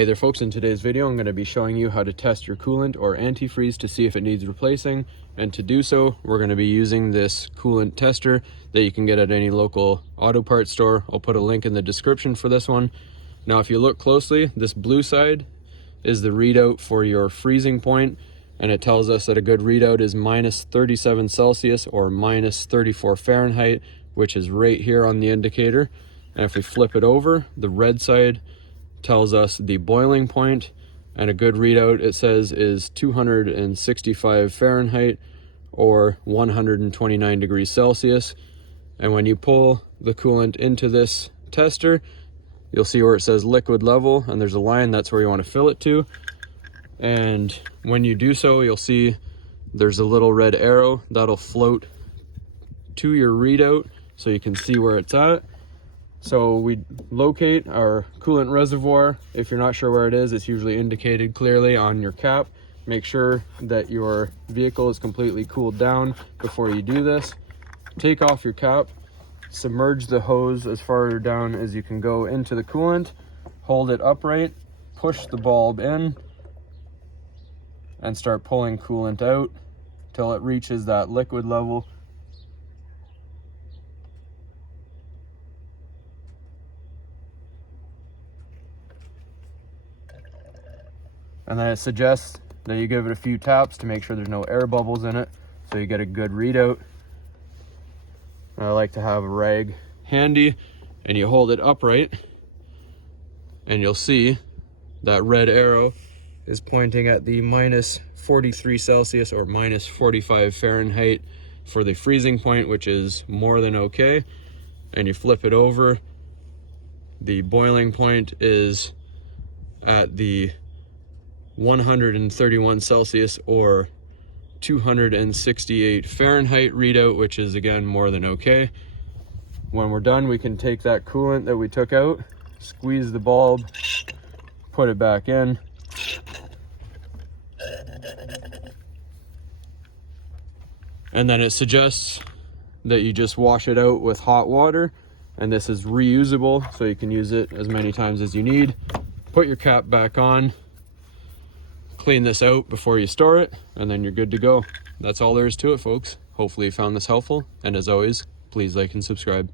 Hey there folks, in today's video I'm going to be showing you how to test your coolant or antifreeze to see if it needs replacing, and to do so we're going to be using this coolant tester that you can get at any local auto parts store. I'll put a link in the description for this one. Now if you look closely, this blue side is the readout for your freezing point, and it tells us that a good readout is minus 37 Celsius or minus 34 Fahrenheit, which is right here on the indicator. And if we flip it over, the red side tells us the boiling point, and a good readout, it says, is 265 Fahrenheit or 129 degrees Celsius. And when you pull the coolant into this tester, you'll see where it says liquid level, and there's a line, that's where you want to fill it to. And when you do so, you'll see there's a little red arrow that'll float to your readout so you can see where it's at. So we locate our coolant reservoir. If you're not sure where it is, it's usually indicated clearly on your cap. Make sure that your vehicle is completely cooled down before you do this. Take off your cap, submerge the hose as far down as you can go into the coolant, hold it upright, push the bulb in, and start pulling coolant out till it reaches that liquid level. And then it suggests that you give it a few taps to make sure there's no air bubbles in it, so you get a good readout. And I like to have a rag handy, and you hold it upright, and you'll see that red arrow is pointing at the minus 43 Celsius or minus 45 Fahrenheit for the freezing point, which is more than okay. And you flip it over, the boiling point is at the 131 Celsius or 268 Fahrenheit readout, which is again more than okay. When we're done, we can take that coolant that we took out, squeeze the bulb, put it back in, and then it suggests that you just wash it out with hot water, and this is reusable, so you can use it as many times as you need. Put your cap back on, clean this out before you store it, and then you're good to go. That's all there is to it, folks. Hopefully you found this helpful, and as always, please like and subscribe.